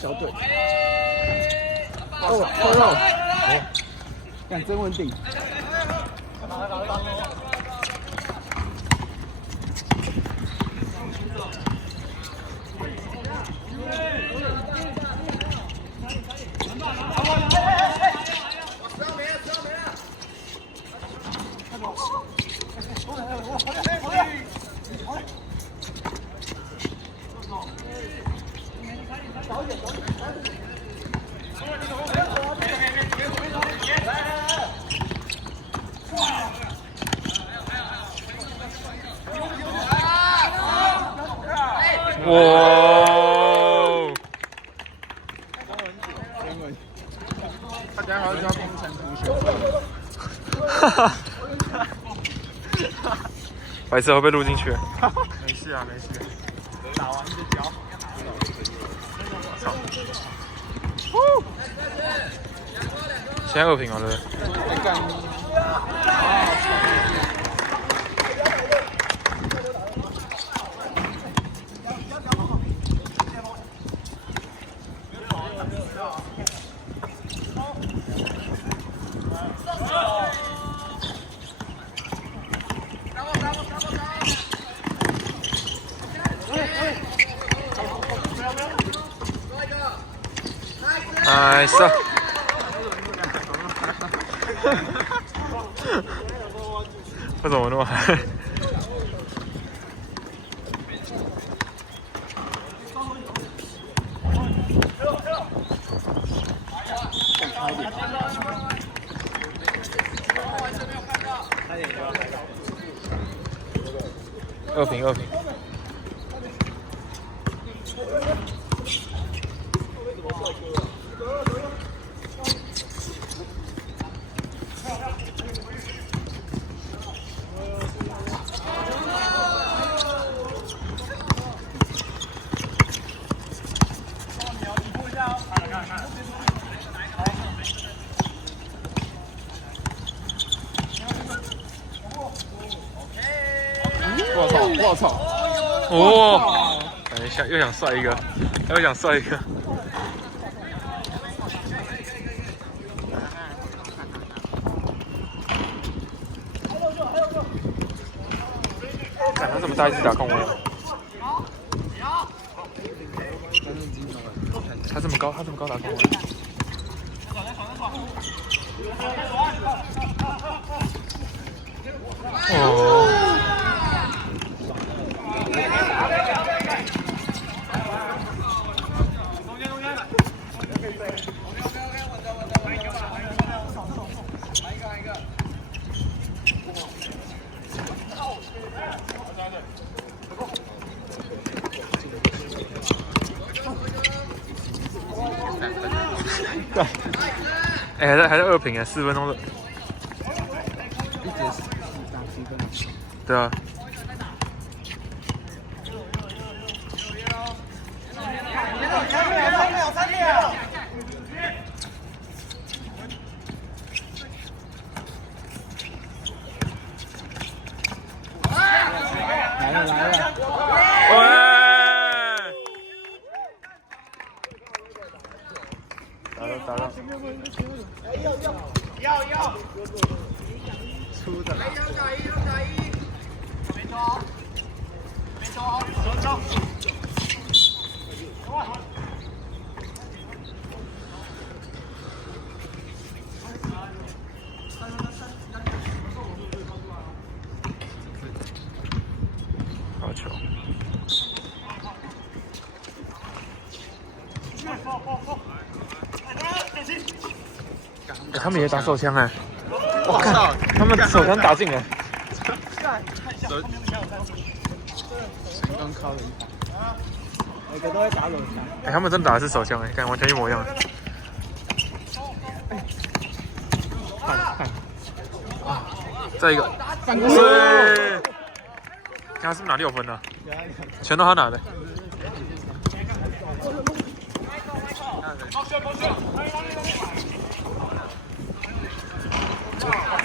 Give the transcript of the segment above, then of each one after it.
小队。哦，扣肉。哦，干真稳定。哇！大家好，叫冰城同学。哈哈。白色会被录进去。没事啊，没事。打完就交。操！现在2平了，对不对？nice。为什么那么嗨？2平2平。我操！哦！等一下，又想帅一个，又想帅一个。看他这么大一只打控卫。他这么高打控卫。哦。哎，还在2平哎，4分钟的。一节打7分。对啊。来了。喂！打了。要。出的。没走。好球！他们也打手枪哎！我靠，他们手枪打进了。刚靠了一把。每个都会打手枪。哎，他们真的打的是手枪哎，看完全一模一样。看。再一个。对。他是不是拿6分了？全都他拿的。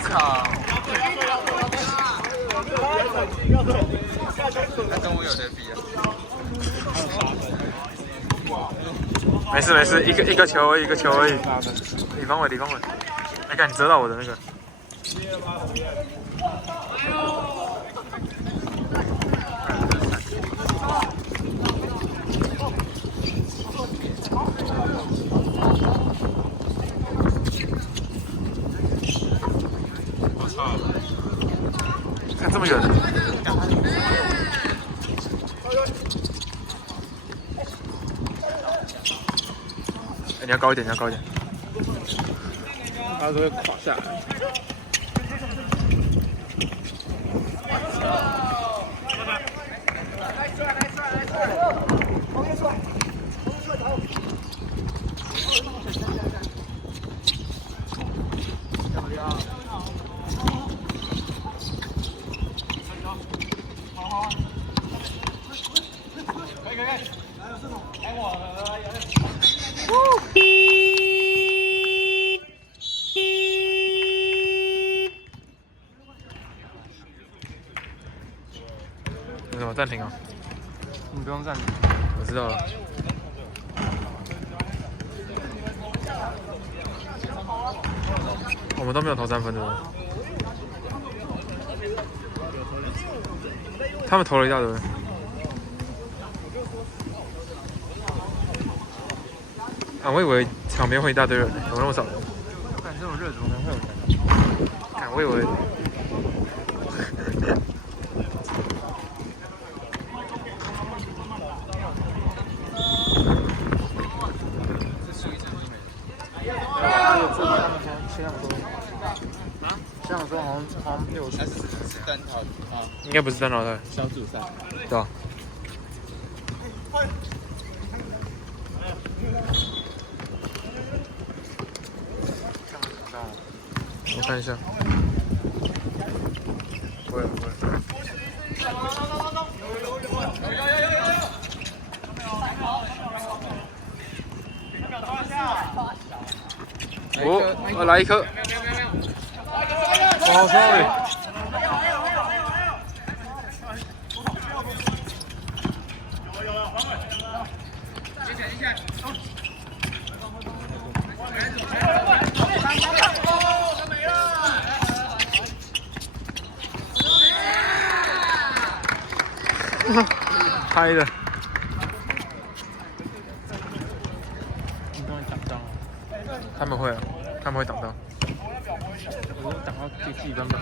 操！他跟我有得比啊。没事没事，一个球而已，一个球而已。李方伟，李方伟，哎，看你遮到我的那个。我操！看这么远。哎，你要高一点，你要高一点。他都会垮下来。你怎么暂停啊？你不用暂停。我知道了。我们都没有投3分的。他们投了一大堆。啊，我以为场边会一大堆人，怎么那么少人？看这么热，怎么可能会有人？看，我以为。这样说好像6是单淘啊，应该不是单淘汰，小组赛。对吧？我看一下。不会不会。哦，来一颗。哦，sorry。拍的。你刚才挡到。他们会啊，他们会挡到。我挡到几分吧？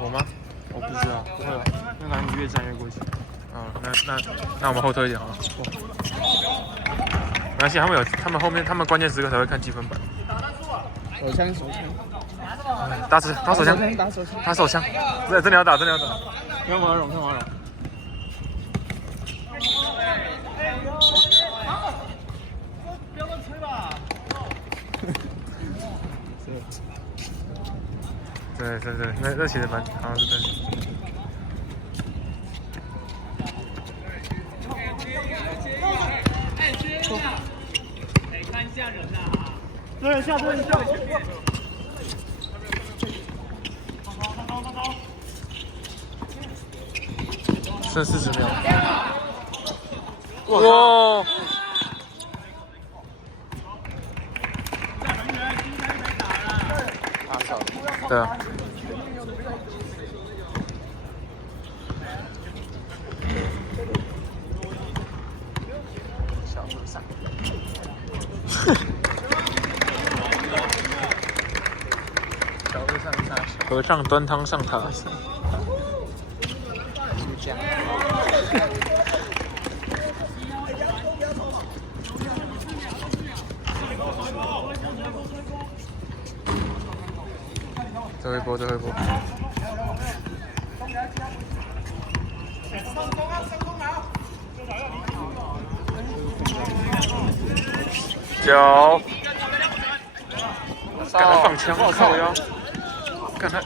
我吗？我不知道，不会吧？那感觉你越站越过去。啊，那我们后退一点好了。没关系，他们后面他们关键时刻才会看积分板。手枪。打手枪，打手枪，真的要打，真的要打。看王蓉。不要乱吹吧。对，那其实好像是对。看一下人呐。对，下。剩40秒。哇！对啊。和尚端汤上塔。最后一波。9。赶他放枪，靠腰。赶他，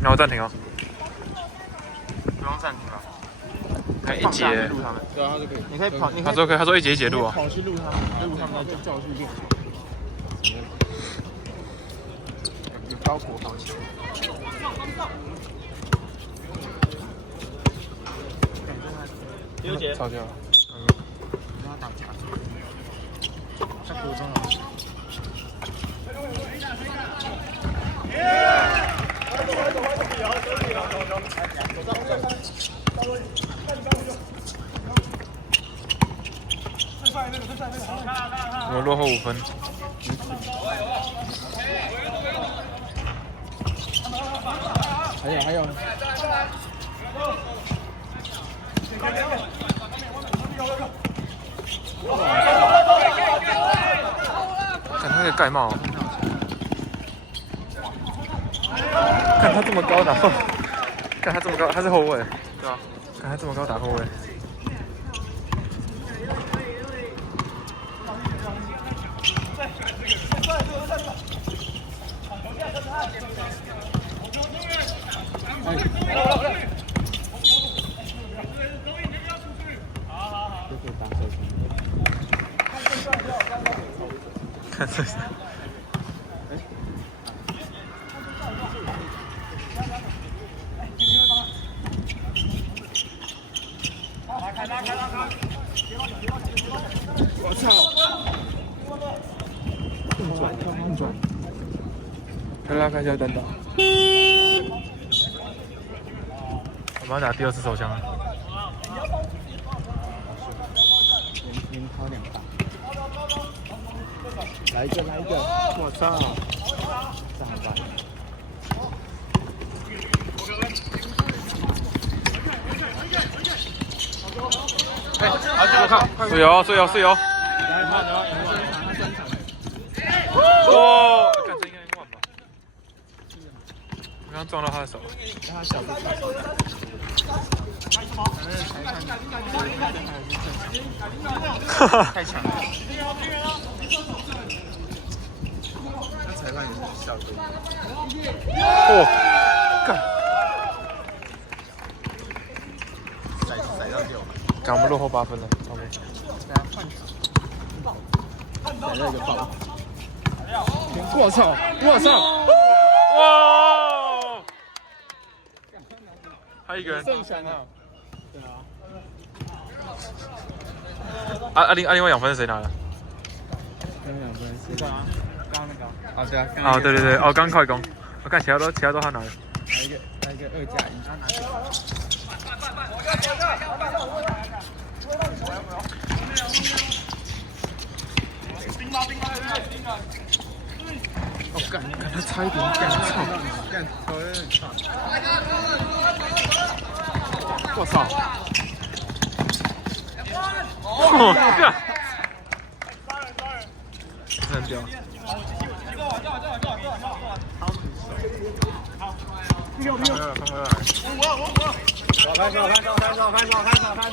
那我暂停啊。不用暂停了。还看一放下去节，录他们。对啊，他就可以。你可以跑，你可以他说一节一节录啊。跑去录他们，就叫我去练。有高国防球。6节吵架了。跟他打架。在国中老师。我们落后5分。还有。看他那个盖帽，看他这么高打后，看他这么高，他是后卫，对啊。看他这么高打后卫。看这是。我操！硬转，看他开始要单打。我们要打第2次手枪了。连跑2把。来一个！我操！3把。是有。哦，看这应该换吧。刚刚撞到他的手。他小子太强了。那裁判也是笑对。哦，干！甩到掉。干，我们落后8分了，差不多。大家换球。来了一个爆！我操！哇！还有一个人。剩3了。对啊。另外2分是谁拿的？跟2分是刚刚那个。啊对啊。哦，对，哦，刚快攻，我看其他都他拿的。来一个2+1，他拿球。我干，他差一点干，操！干，头有点长。我操！哦，干！真屌！开手！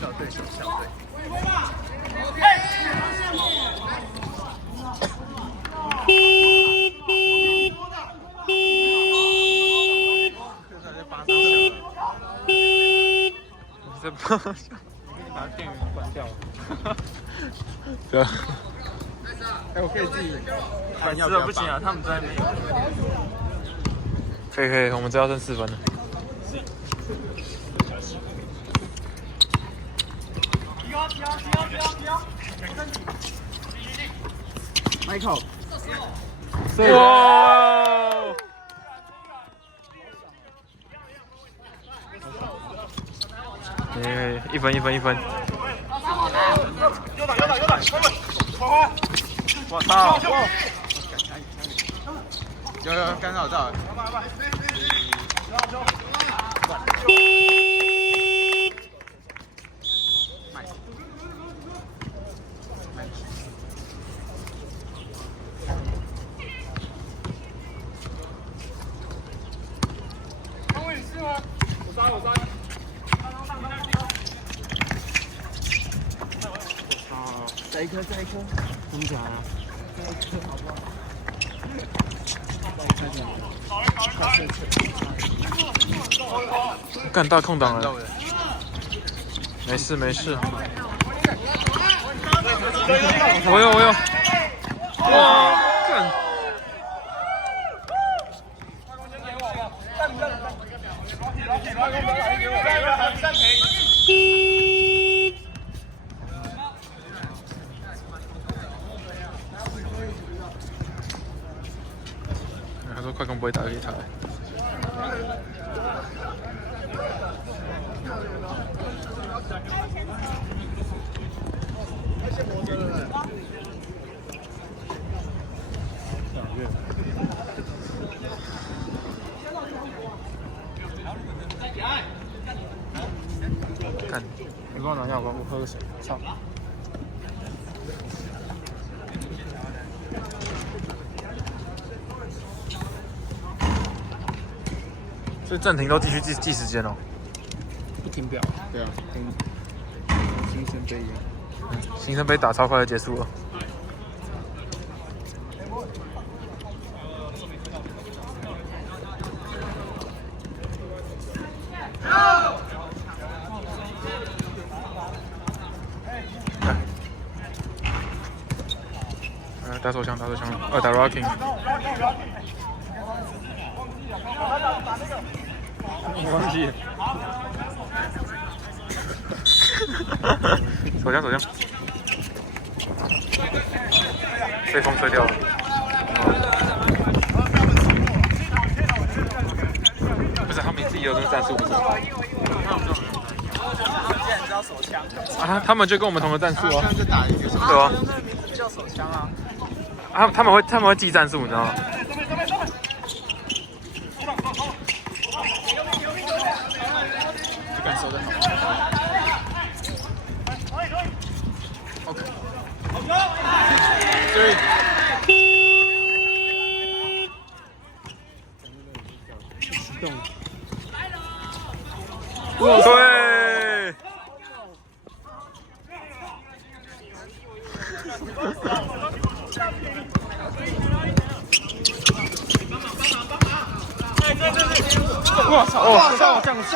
小队。这把电源关掉了。对啊。我可以自己关掉。不行啊，他们在那边。可以，我们只要剩4分了。Michael。哇！1分。右打！我操！有干扰到。我杀！再一颗，真假啊？再一颗，好不好？干大空档了，没事没事。我有，哇，干！他说快攻不会打给他。看，你帮我拿下，我喝个水。操！所以暂停都继续计时间哦。不停表，对啊，跟新生杯一样。新生杯打超快就结束了。打手枪，打rocking。你忘记？手枪，被风吹掉了。不是，他们自己有那个战术，不是？啊，他们就跟我们同个战术啊。对啊。叫手枪啊。他们会记战术，你知道吗？感受的好。OK。对。启动。对。哇操！哇操！这样射！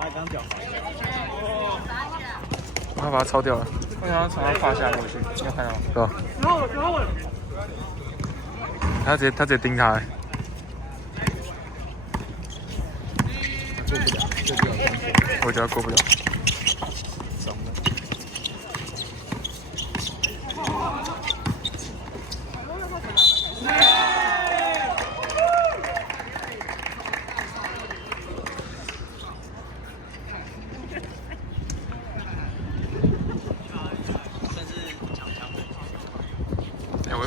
他刚表白。他把他抄掉了。我想要从他胯下过去，你有看到吗？对吧？他直接盯他。过不了，我觉得过不了。脏了。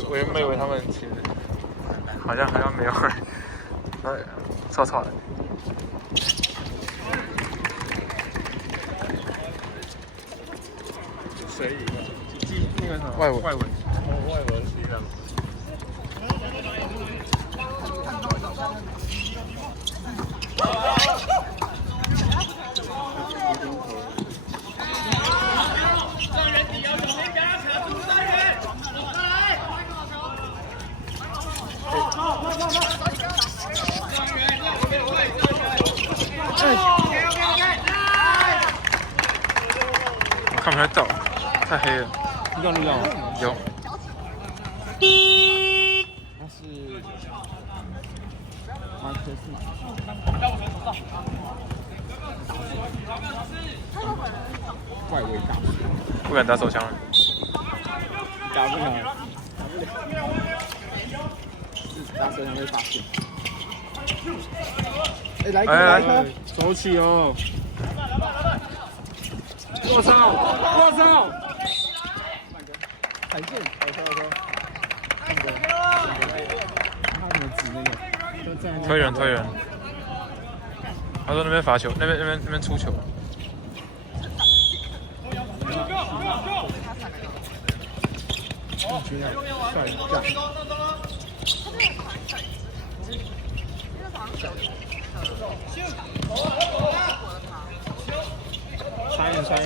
我原本以为他们其实好像没有，臭臭的。谁赢了？记那个什么外文。外文是这样。我看不太到，太黑了。你刚录到吗？有。他是马克思。外围打，不敢打手枪了。打不了，打手枪会发现。来一颗，走起哦！我操！闪现，他怎么指那个？推人。他说那边罚球，那边出球。帅炸！穿越。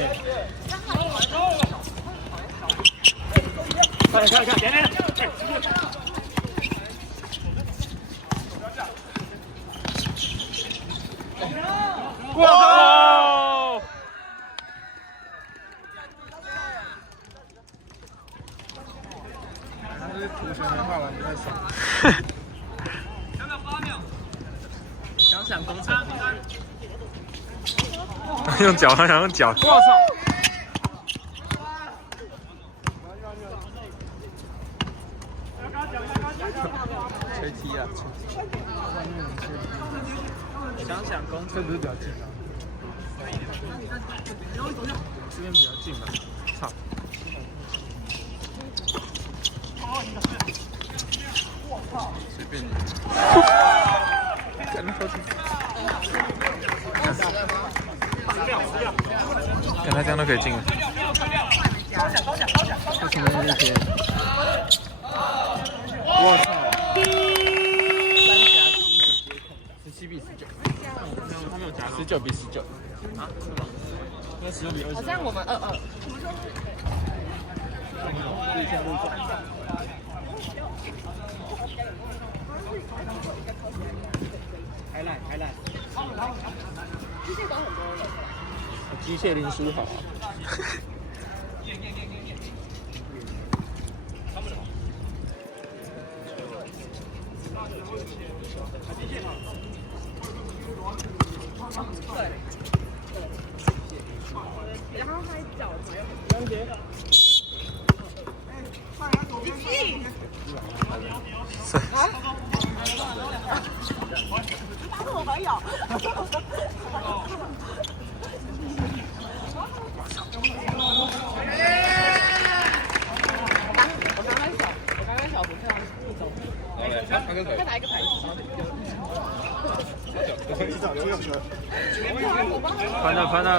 哇！他是图形的画完不太爽。想想工程。用脚，他想用脚。我操！吹踢啊！想想工程这不是比较近吗？这边比较近吧？操！随便你。看他这样都可以进了。他前面那些，我操！17比19，他没有夹19比19。啊？是吗？那16比20。好像我们22。还来。机械林书豪。然后还脚我没有。我刚刚小不跳不走。再拿一个牌子。翻了！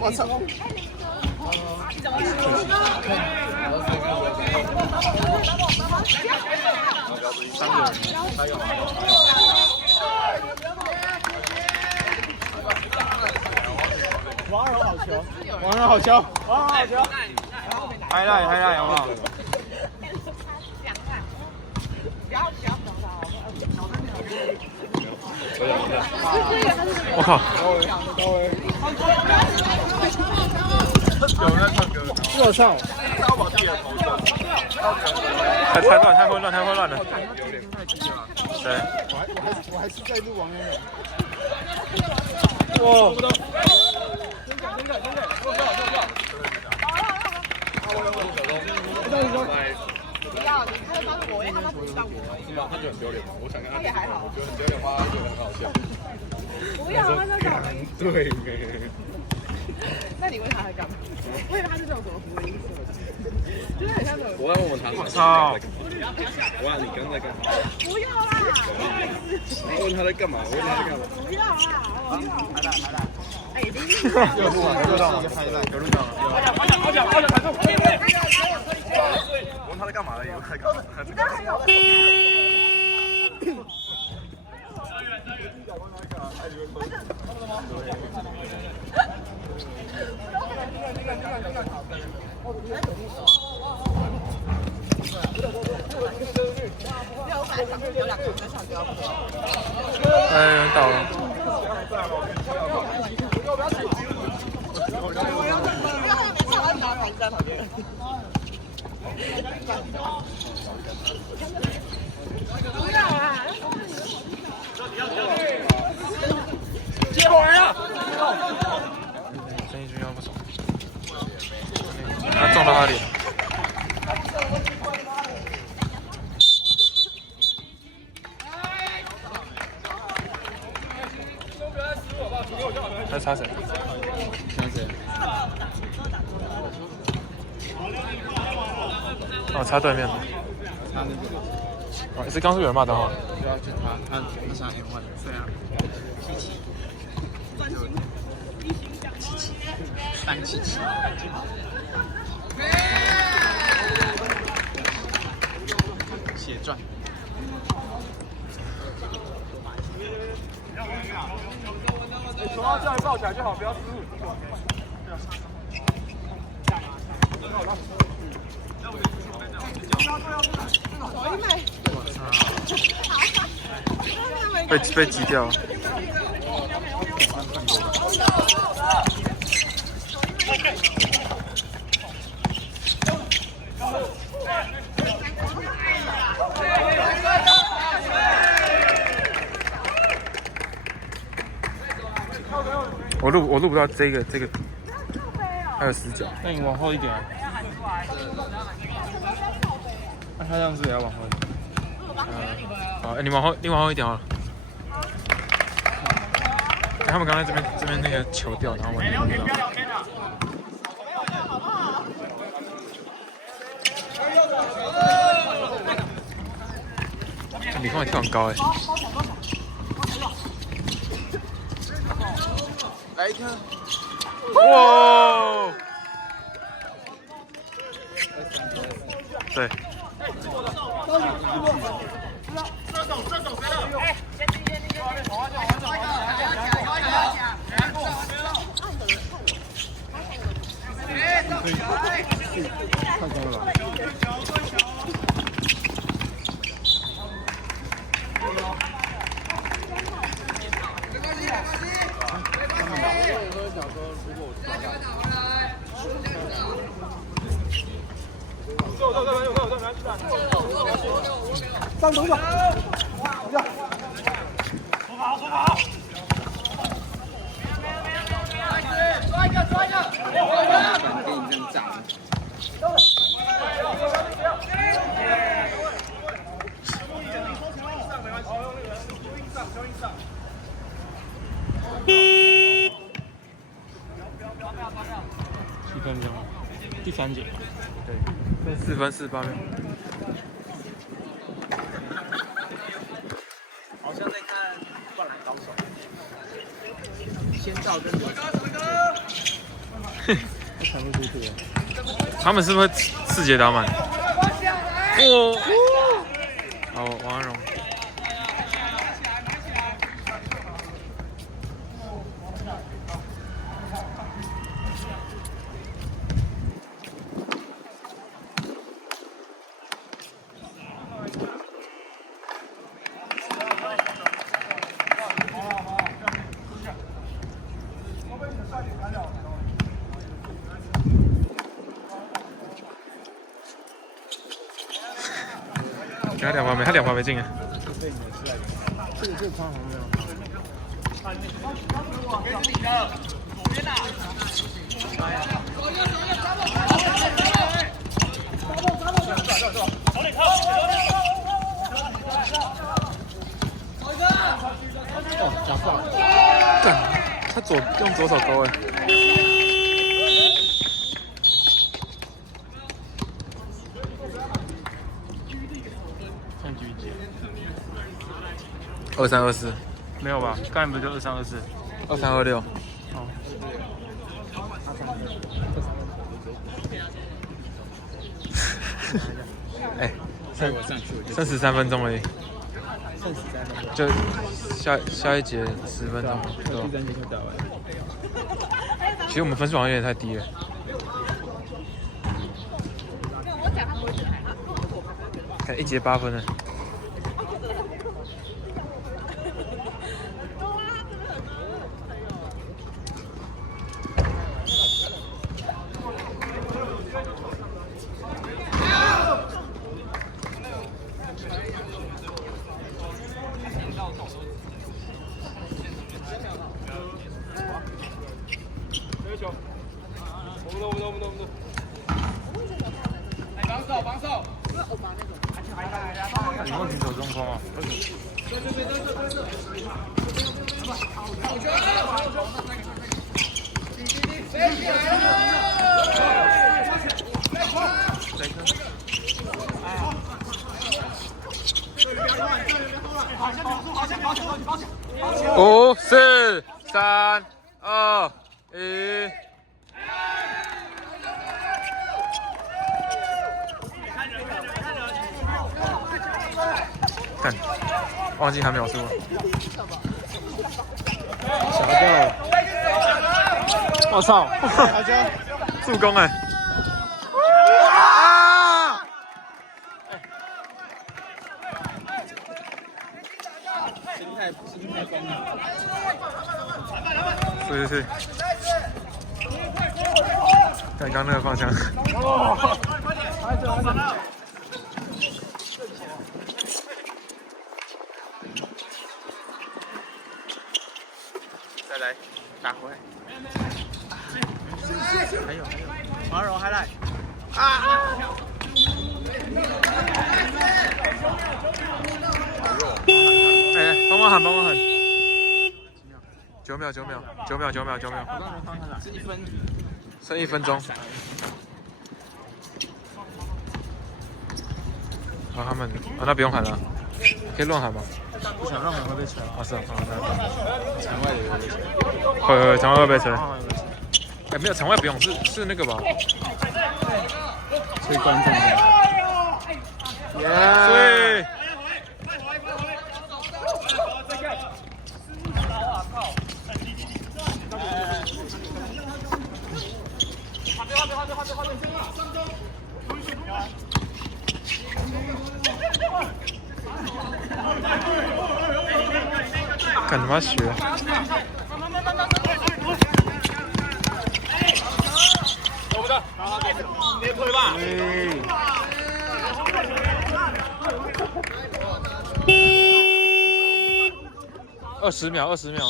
我操！王二好球！嗨赖，好不好？我靠！有人唱歌。我操！太混乱了。对。我还是在录王源勇。哇！不要，你看到我，因为他不知道我。是吗？他觉得很丢脸吗？我想跟他也还好。我觉得很丢脸吗？他觉得很好笑。不要，他在干嘛？对。那你问他在干嘛？为了他是这种什么服务意思？就是很像那种。我在问我堂我操！我问你刚刚在干嘛？不要啦！我问他在干嘛？我问他在干嘛？不要啦！还来。哎，已经又是有录到了。我问他在干嘛而已，我在干嘛？你这还有。哎，人倒了。接回来了！郑义军要不爽，他撞到他脸。他插谁？哦，插对面的。他那个。哦，是刚是有人骂脏话。对啊，就他想 M1，对啊。377。血赚。球要这样抱起来就好，不要失误。被击掉。我录不到这个，还有死角。那你往后一点啊。那他这样子也要往后一点。好，你往后一点好了。他们刚才这边那个球掉，然后我录不到。李峰也跳很高哎。来看，哇！对。太高了。上头吧，抓一个，给你这样炸。7分钟，第3节。对，4分48秒。好像在看《灌篮高手》，先兆跟刘。传不出去。他们是不是4节打满？哦。好，王安荣。他2罚没进啊！这个框好像没有。哦，假发。干，他用左手勾哎。23-24，没有吧？刚才不就23-24、23-26。哦。哎，剩13分钟而已。剩13分钟。就下一节10分钟，对吧？第3节就打完。其实我们分数好像有点太低了。看1节8分呢。防守！你问题走中锋啊？5、4、3、2、1。看，忘记喊秒数了。小掉！我操！助攻哎！啊！心态崩了。是。看刚那个方向。再来，打回来。还有，马柔还来。哎，帮忙喊，帮忙喊。9秒。是1分。剩1分钟。好，他们那不用喊了，可以乱喊吗？不想乱喊会被吹。是啊，场外的会被吹。会，场外会被吹。哎，没有，场外不用，是那个吧？吹观众的。对。干他妈学！20秒，20秒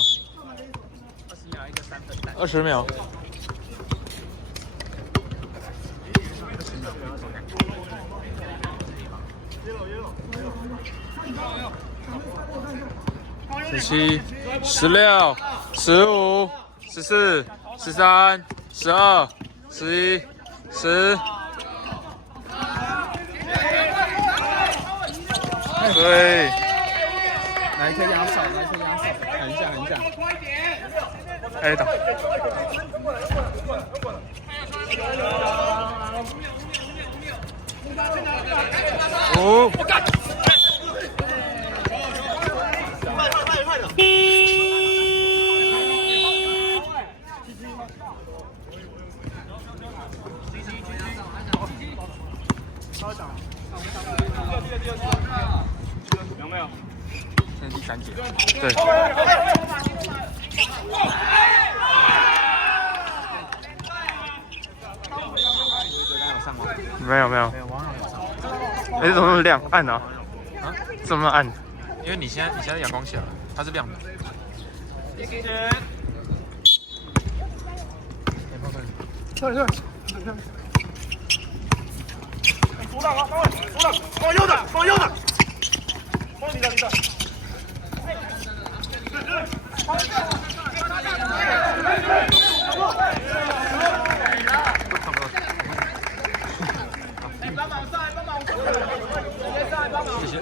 一个3分弹。 ，20秒。17、16、15、14、13、12、11、10。对。哪一颗压哨？喊一下。哎，打。5。有没有？现在第3节。对。没有。哎，怎么那么亮？暗啊？啊？怎么那么暗？因为你现在阳光下，它是亮的。放右的，放你的。谢谢。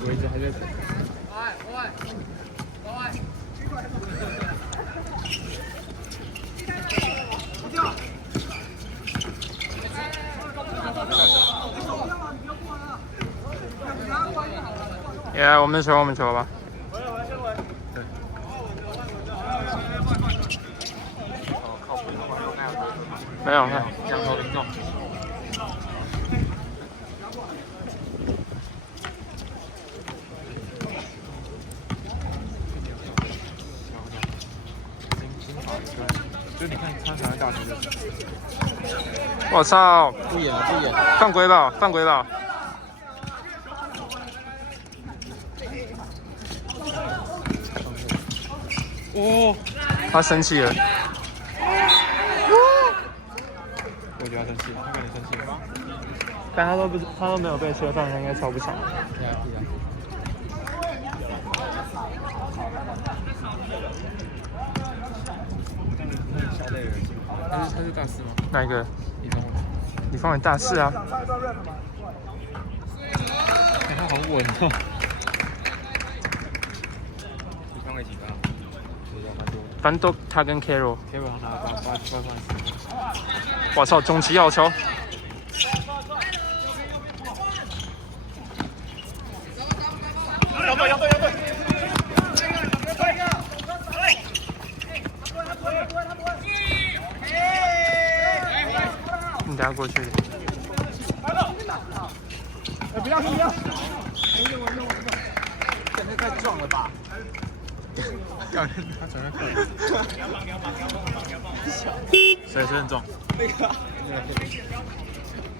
我一直还在等。我们球吧。对。没有，看两头零中。就是你看穿长的大腿的。我操！不演了。犯规吧！哦，他生气了。我觉得他生气，他跟你生气了吗？但他都没有被吹犯，他应该超不爽。他是大四吗？哪一个？李方伟大四啊。他好稳哦。李方伟几分？反正都他跟 Carol 他拿8分。我操，中旗好球！你等下过去。不要！感觉太壮了吧？他整个谁是很壮？那个，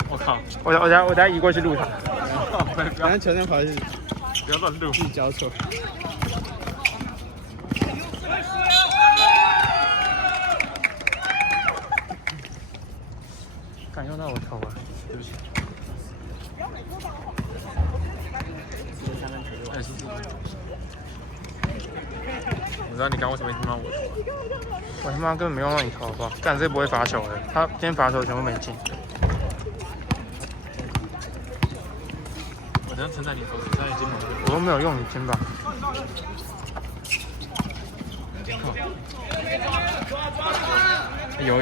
我靠！我等下移过去录他。等下球上跑去，不要乱录，自己交错。敢用到我头啊！对不起。我知道你刚为什么没听到我头，我他妈根本没用到你头，好不好？干这不会罚球的，他今天罚球全部没进。我等下撑在你头顶，在你肩膀。我都没有用你肩膀。有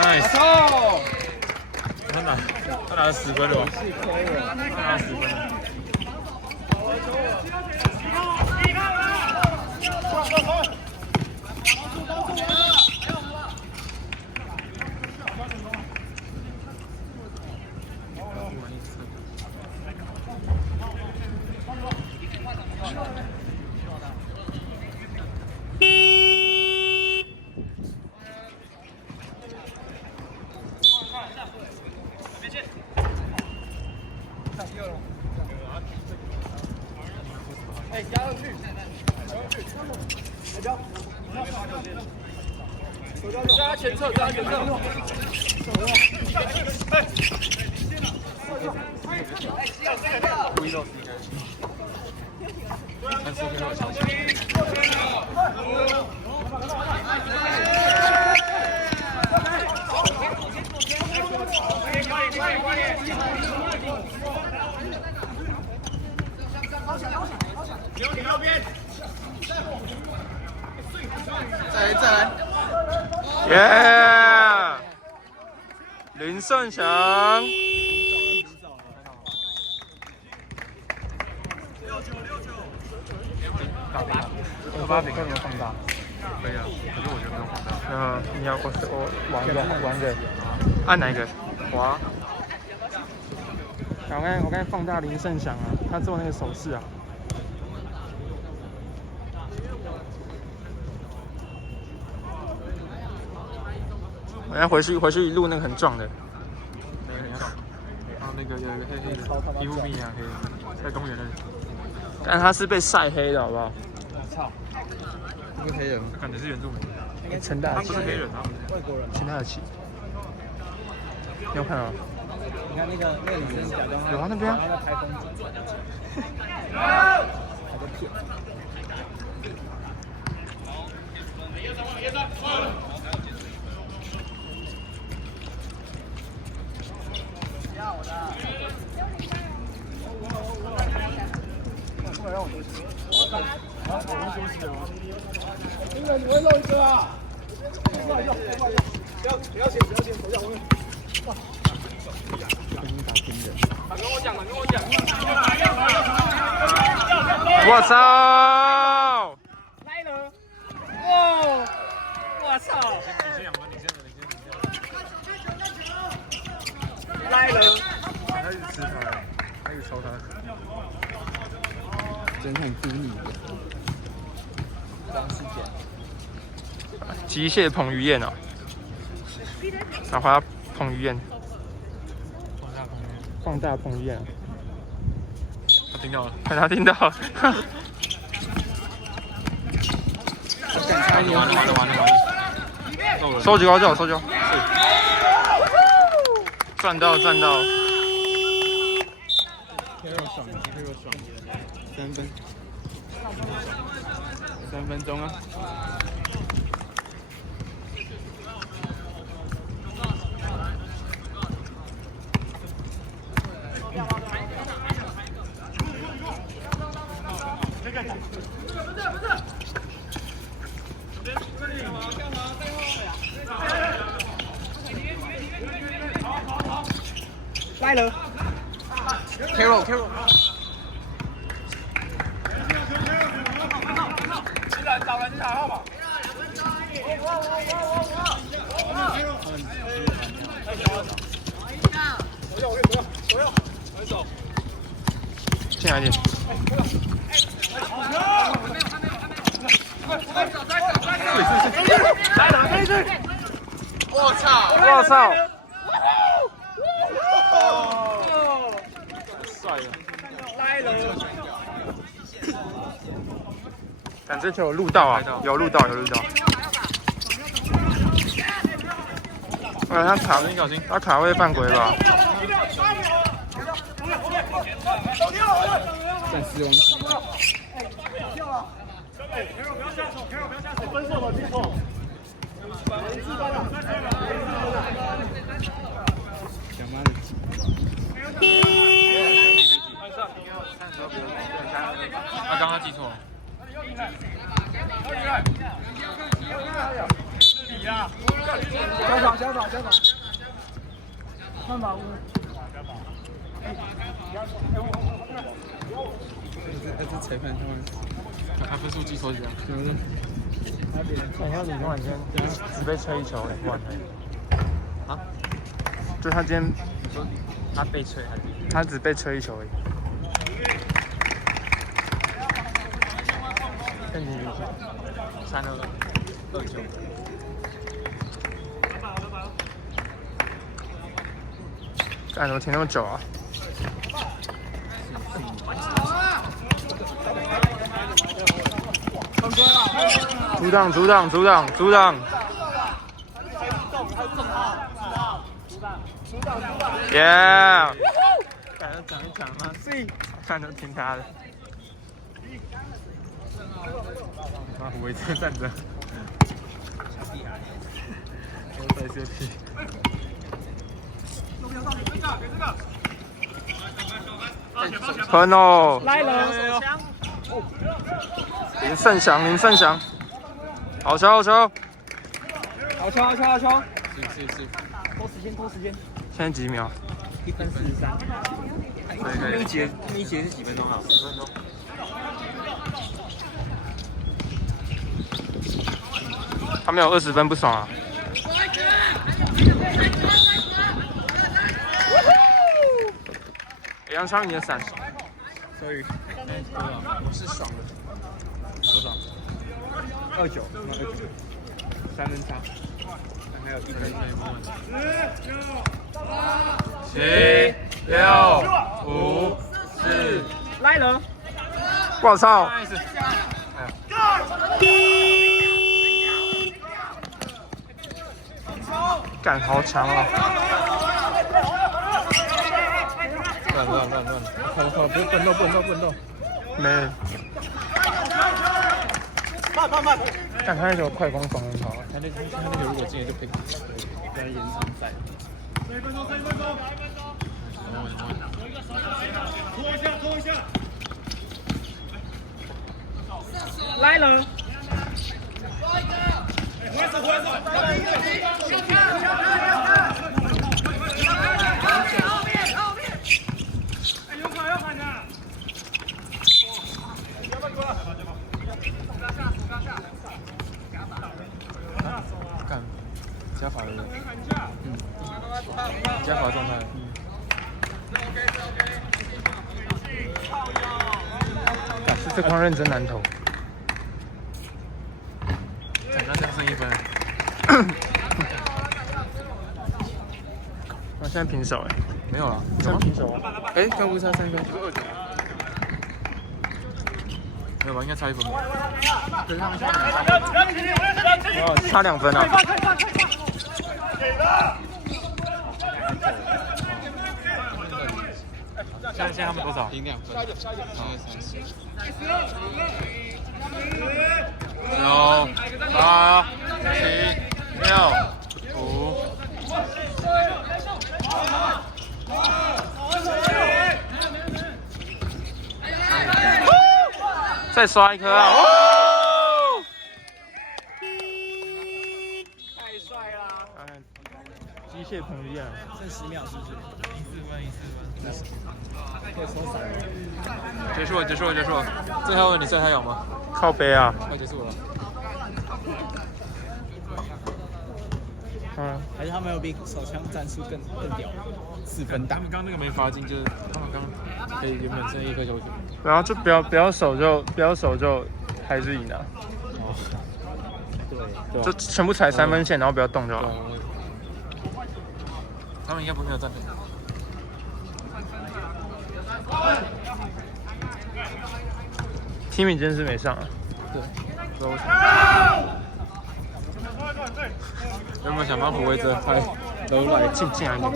，nice！ 他拿了10分了吧？他拿了10分了。加前侧，加前侧。故意漏10个。但是会有强行。右边。再来。耶！林胜祥。8比更能放大。可以啊，可是我觉得没有放大。你要我玩个，按哪一个？滑。我刚才放大林胜祥啊，他做那个手势啊。我要回去录那个很壮的。那个有一个黑的，皮肤比你还黑，在公园那里。但他是被晒黑的，好不好？我操！那个黑人，感觉是原住民。陈大奇，他不是黑人，他外国人。陈大奇，你有看到？你看那个女生假装有啊，那边啊。在拍风景，还在骗。你会漏一个啊！不要钱，手脚后面。跟我讲。我操！来了！哇！我操！你先养吧，你先。来了！他一直吃他，他一直抽他。真的很孤立。机械彭于晏哦，然后他彭于晏，放大彭于晏，他听到了，他听到了，完了，收集高就好，收集高，赚到，又爽，3分钟啊！不是。来了 Carol。进来一点。我操！我操！帅了！来了！但这球有录到啊，有录到。他卡位犯规吧？暂时完成。分手吧，记错。想慢点。他刚刚记错。家长，看法屋。这裁判他分数记错是这样。看一下李宗婉今天只被吹一球不完啊？就他今天，你说他被吹还是？他只被吹一球而已。更低3-2-29。干什么停那么久啊？阻挡！耶！敢要讲一讲吗？看就听他的。妈，围着站着。我在这踢。喷哦！来了！林胜祥，好球！是。拖时间。现在几秒1分43。那一节是几分钟啊？10分钟。他没有20分不爽啊！杨昌，你的伞。所以，我是爽的。多少？29，那29，3分差，还有1分7、6、5、4，来了！我操！干好强啊！乱！快，不能动！没。慢！看他那球快攻爽很好，他那球如果进了就可以跟延长赛。1分钟。拖一下。来了。回手。要喊的。干，加法了。加法状态。这框认真难投。那这样剩1分。那现在平手哎。没有了，现在平手啊。刚不是差3分，不是2-9。没有吧？应该差1分吧？对，他们差2分啊！现在他们多少？赢2分。9、8、7、6、5。再刷一颗啊！太帅了！机械彭于晏。剩10秒是不是？结束了。最后你猜还有吗？靠背啊。快结束了。还是他们有比手枪战术更屌？4分打。他们刚那个没罚进，就是他们刚可以原本剩1颗球权。然后就不要守就还是赢了。对。就全部踩3分线，然后不要动就好。他们应该没有暂停。Timmy 今天是没上啊。对。不知道为什么。有没有想帮胡威哲拍楼来进来一点？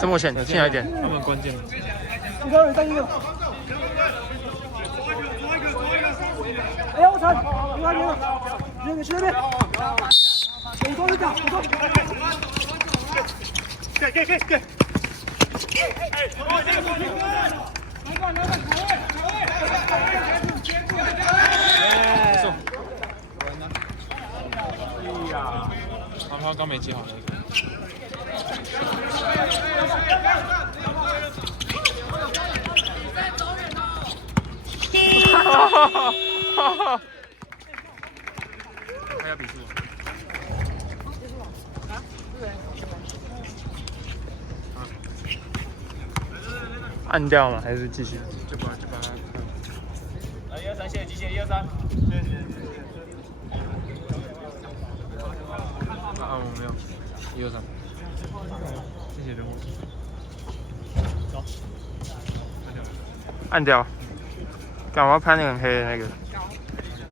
这么险，进来一点。他们关键。哎呀，我操！你那边，去那边。我多一点，我多。给。他刚没接好那个。还要比数。按掉吗？还是继续？就把它。1、2、3，谢谢机械，1、2、3。啊，我没有。1、2、3。谢谢人物。按掉。干嘛拍那个很黑的那个？